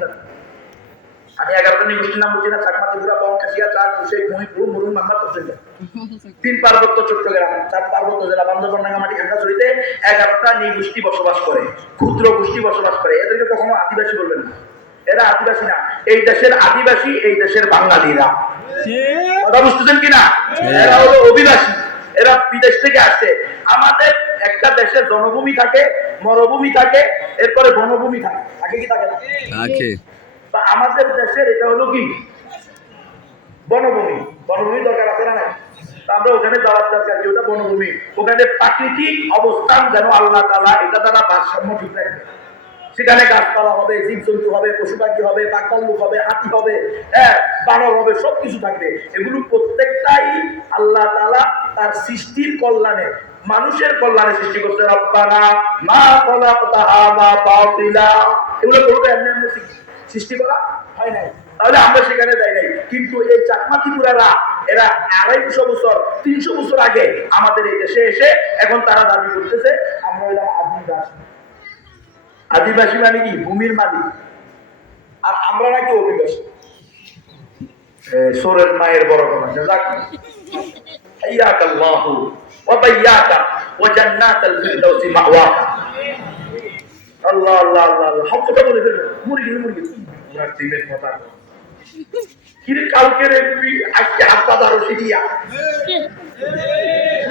জাতি। আমি এগারোটা নিগোষ্ঠীর নাম বলছি না চাকমা ত্রিপুরা বং খাসিয়া মহিপুর মাম্মা তিন পার্বত্য চট্টগ্রাম চার পার্বত্য জেলা রাঙামাটি খাগড়াছড়িতে এগারোটা নিগোষ্ঠী বসবাস করে ক্ষুদ্র গোষ্ঠী বসবাস করে। এদেরকে কখনো আদিবাসী বলবেন না। এরা আদিবাসী না। এই দেশের আদিবাসী এই দেশের বাঙালিরা। কথা বুঝতেছেন কিনা? এরা হলো অভিবাসী। এরা বিদেশ থেকে আসছে আমাদের একটা দেশের জনভূমি থাকে মরুভূমি থাকে এরপরে বনভূমি থাকে। থাকে কি থাকে না? তা আমাদের দেশের এটা হলো কি? বনভূমি। বনভূমি দরকার আছে না আমরা ওখানে যাওয়ার দরকার ওটা বনভূমি। ওখানে প্রাকৃতিক অবস্থান যেন আল্লাহ তালা এটা দ্বারা ভারসাম্য ঠিক রাখবে সেখানে গাছপালা হবে জীবজন্তু হবে পশু পাখি হবে বাকাল্লুক হবে হাতি হবে হ্যাঁ বানর হবে সব কিছু থাকবে। এগুলো প্রত্যেকটাই আল্লাহ তালা তার সৃষ্টির কল্যাণে মানুষের কল্যাণে সৃষ্টি করছে রব্বানা, মা খলাকতা হাযা বাতিলা। এগুলো কোনটা এমনি এমনি সৃষ্টি- করা হয় নাই। তাহলে আমরা সেখানে যাই নাই। কিন্তু এই চাকমা ত্রিপুরারা, এরা আড়াইশো বছর, তিনশো বছর আগে আমাদের এই দেশে এসে এখন তারা দাবি করতেছে, আমরা এলাম আদিবাসী। আদিবাসী মানে কি? ভূমির মালিক। আর আমরা নাকি অভিবাসী। সোরের মায়ের বড় কথা যাক। حياك الله وبياك وجنات الفردوس مأواك আল্লাহ আল্লাহ আল্লাহ আল্লাহ সব কথা বলে ফেলবে মুরগি মুরগি ওনার দিনের কথা কিরে কালকে রে তুই আজকে হাত পা ধরো সিরিয়া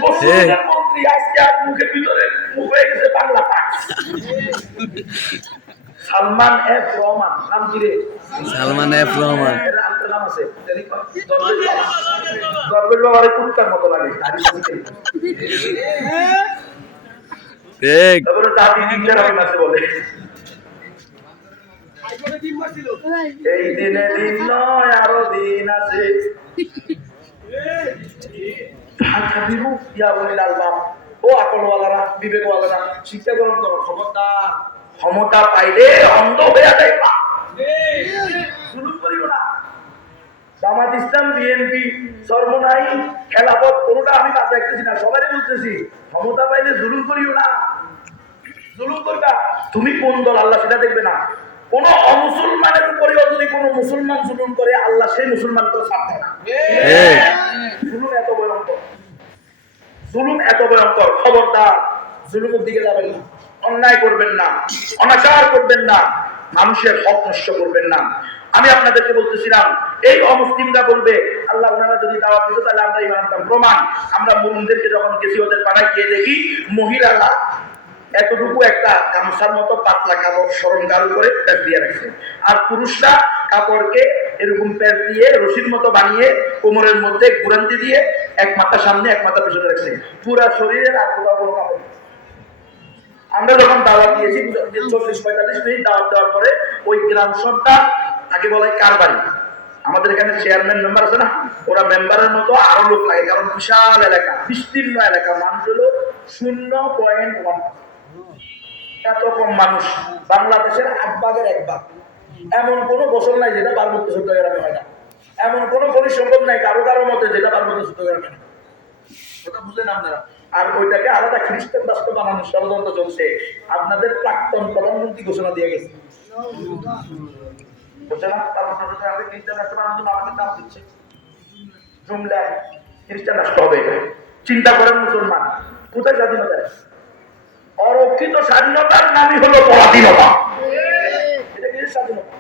মুসলমান মন্ত্রী আজকে আর মুখের ভিতরে মুখ সালমান এফ রহমান নাম কি রে? সালমান এফ রহমান। নাম আছে দরবেশ বাবা। দরবেশ বাবারে কুত্তার মতো লাগে। ঠিক তারপরে জাতি দিকটা রকম আছে বলে। এই দিনে দিন নয় আরও দিন আছে। ঢাকা বিহু ইয়া বলিল আলবাম ও আকলওয়ালারা বিবেকওয়ালারা শিক্ষা গ্রহণ করো ক্ষমতা ক্ষমতা পাইলে অন্ধ হয়ে যাইবা। না। জামাত ইসলাম বিএনপি সর্বনাই খেলাপথ কোনোটা আমি বাদ রাখতেছি না সবাই বলতেছি ক্ষমতা পাইলে জুলুম করিও না। জুলুম করবা। তুমি কোন দল? আল্লাহ সেটা দেখবে না। কোন অমুসলমানের উপরেও যদি কোনো মুসলমান জুলুম করে আল্লাহ সেই মুসলমান তো ছাড়বে না। জুলুম এত ভয়ঙ্কর। জুলুম এত ভয়ঙ্কর। খবরদার জুলুমের দিকে যাবেন না। অন্যায় করবেন না, অনাচার করবেন না, মানুষের হক নষ্ট করবেন না। আমি আপনাদেরকে বলতেছিলাম, এই অমুসলিমরা বলবে, আল্লাহ, ওনারা যদি দাওয়াত দিত, তাহলে আমরা ইমান আনতাম প্রমাণ, আমরা মুমিনদেরকে যখন গেছি ওদের পাড়ায় গিয়ে দেখি, মহিলারা এতটুকু একটা গামছার মতো পাতলা কাপড় গাড়ু করে প্যাচ দিয়ে রাখছে। আর পুরুষরা কাপড়কে এরকম প্যাঁচ দিয়ে, রশির মতো বানিয়ে, কোমরের মধ্যে গুরান্তি দিয়ে, এক মাথা সামনে, এক মাথা পেছনে রাখছে। পুরা শরীরের আর কোথাও কোনো কাপড়। আমরা যখন দাওয়াত দিয়েছি চল্লিশ, পঁয়তাল্লিশ মিনিট দাওয়াত দেওয়ার পরে ওই গ্রাম সরকার আগে বলা হয় কার বাড়ি আমাদের এখানে চেয়ারম্যান মেম্বার আছে না, ওরা মেম্বারের মতো আরও লোক লাগে, কারণ বিশাল এলাকা, বিস্তীর্ণ এলাকা, মানুষ হলো শূন্য পয়েন্ট ওয়ান এত কম মানুষ, বাংলাদেশের আট ভাগের এক ভাগ। এমন কোনো বছর নাই যেটা পার্বত্য চট্টগ্রামে হয় না। এমন কোনো পরিসংখ্যান নাই কারও কারও মতে যেটা পার্বত্য চট্টগ্রামে কথা বুঝলেন আপনারা? আর ওইটাকে আলাদা খ্রিস্টান রাষ্ট্র বানানোর ষড়যন্ত্র চলছে। আপনাদের প্রাক্তন প্রধানমন্ত্রী ঘোষণা দিয়ে গেছে। বুঝছে না খ্রিস্টান রাষ্ট্র বানানোর জন্য দিচ্ছে। চিন্তা মুসলমান, কোথায় স্বাধীনতা? স্বাধীনতার নামই হলো এটা কি স্বাধীনতা?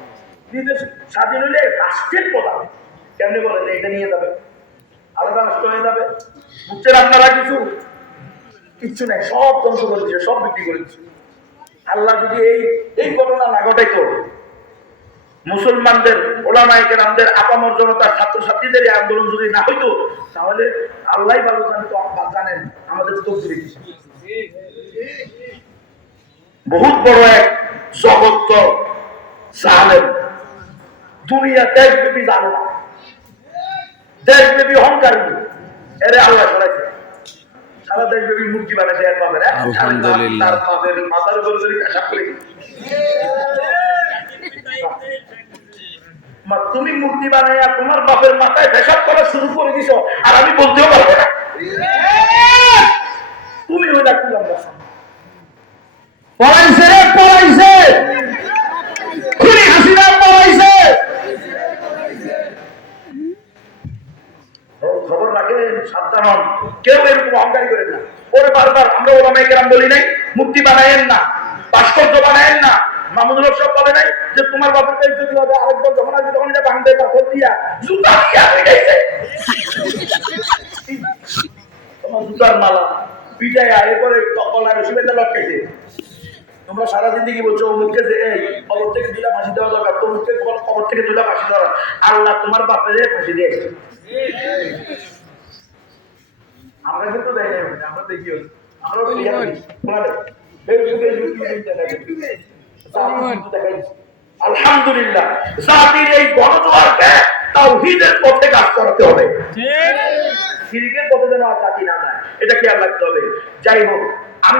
নিজের স্বাধীন হলে রাষ্ট্রের প্রধান। কেমনি বলে যে এটা নিয়ে যাবে? আলাদা রাষ্ট্র হয়ে যাবে। বুঝছেন আপনারা কিছু? কিচ্ছু নাই, সব ধ্বংস করে দিচ্ছে সব বিক্রি করে দিচ্ছে আল্লাহ যদি এই এই ঘটনা না ঘটাইতো, মুসলমানদের ওলামাইকের আমাদের আপামর জনতার, ছাত্রছাত্রীদের এই আন্দোলন যদি না হইতো, তাহলে আল্লাহ ভালো জানতো জানেন, আমাদের তকদিরে বহুত বড় এক জগৎ জালেম দুনিয়া দেশব্যাপী জানো না দেশব্যাপী অহংকারী। এরে আল্লাহ সরাইছে। সারা দেশব্যাপী মূর্তি বানাইছে এক? আলহামদুলিল্লাহ। বাপের মাথার উপর যদি পেশাব করে তুমি মূর্তি বানাইয়া তোমার বাপের মাথায় পেশাব করা শুরু করে দিছো আর আমি বলতেও পারব না তুমি ওই ডাক্তার আমরা পড়াইছে রে পড়াইছে খুনি সন্তান হন কেউ এরকম অহংকারী না। ওরে বারবার আমরা ওলামাই কেরাম বলি নাই, মূর্তি বানায়েন না, ভাস্কর্য বানায়েন না। সব বলে নাই যে তোমার বাপের যদি হবে আরেকবার যখন তখন এটা ভাঙবে, পাথর দিয়া, জুতা দিয়া তোমার জুতার মালা এরপরে লটকাইছে। তোমরা সারা জিন্দগি বলছো, অমুককে যে, এই, কবর থেকে দুইটা ফাঁসি দেওয়া দরকার, তমুককে কবর থেকে দুইটা ফাঁসি দেওয়া। আল্লাহ তোমার বাপের ফাঁসি দিয়েছে। আমরা কিন্তু আমরা। আলহামদুলিল্লাহ জাতির এই গণজোয়ারকে তাওহীদের পথে কাজ করাতে হবে। শিরকের পথে যেন আর জাতি না যায় এটা খেয়াল রাখতে হবে। যাই হোক